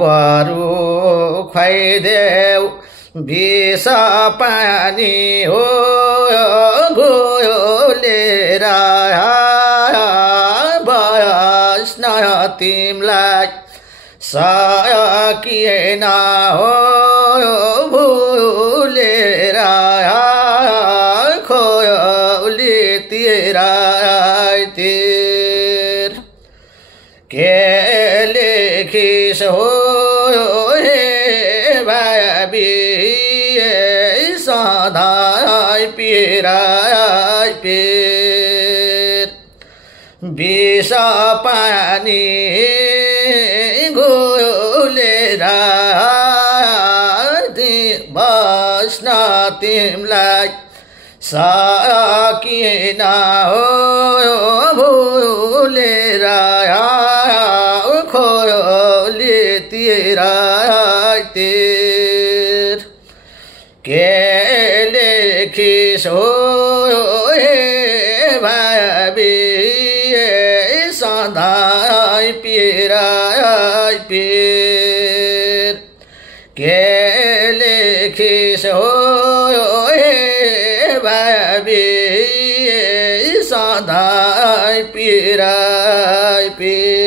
बरु खुवाइदेऊ विष पानी हो गयो लिएर बस्न तिमलाई सकिएन हो भुलेर खोलीतिर तिर के लेखिस हो हे भाबी सधैँ पिराई पिर विष पानी घोलेर बस्न तिमलाई सकिएन हो भुलेर खोलीतिर तिर के लेखिस हो हे भाबी सधैँ पिराई पिर के लेखिस हो हे भाबी सधैँ पिराई पिर